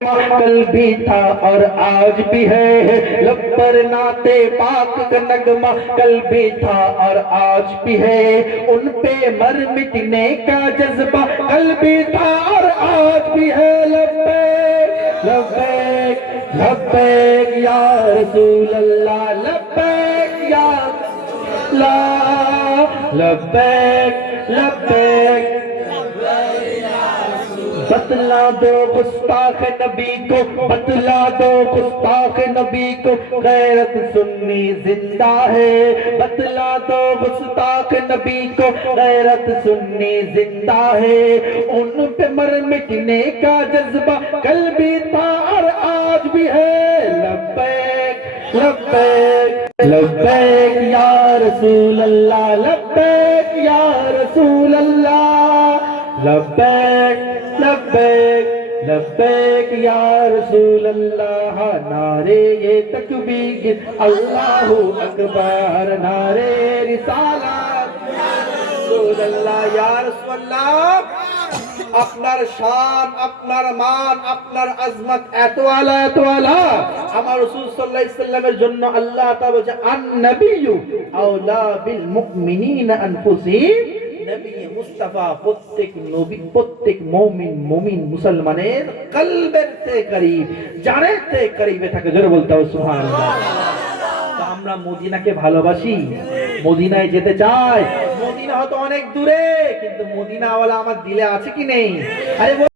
कल भी था और आज भी है, लब पर नाते पाक का नगमा कल भी था और आज भी है, उन पे मर मिटने का जज्बा कल भी था और आज भी है। लब्बैक लब्बैक लब्बैक या रसूल अल्लाह, लब्बैक या अल्लाह, लब्बैक लब्बैक। बतला दो गुस्ताख नबी को, बतला दो गुस्ताख नबी को, गैरत सुन्नी जिंदा है। बतला दो गुस्ताख नबी को, गैरत सुन्नी जिंदा है। उन पे मर मिटने का जज्बा कल भी था और आज भी है। लब्बैक लब्बैक लब्बैक या रसूल अल्लाह, लब्बैक या रसूल अल्लाह, लब्बैक लब्बैक लब्बैक या रसूल अल्लाह। नारे ये तकबीर अल्लाहु अकबर, नारे रिसालत या रसूल अल्लाह, या रसूल अल्लाह। আপনার শান, আপনার মান, আপনার আজমত এত আলা আমার রাসূল সাল্লাল্লাহু আলাইহি সাল্লামের জন্য আল্লাহ তাআলা বলেছে আন-নাবিয়্যু আওলা বিল মুমিনিনা আনফুসিহিম। নবী মুস্তাফা প্রত্যেক নবী, প্রত্যেক মুমিন মুসলমানের কলবের থেকে করিব, জানের থেকে করিবে থাকে। জোরে বলতে হবে সুবহানাল্লাহ। তো আমরা মদিনাকে ভালোবাসি, মদিনায় যেতে চাই। মদিনা হয়তো অনেক দূরে, কিন্তু মদিনাওয়ালা আমার দিলে আছে কি নেই? আরে